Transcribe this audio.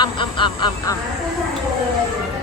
อ่ำอ่ำอ่ำอ่ำอ่ำ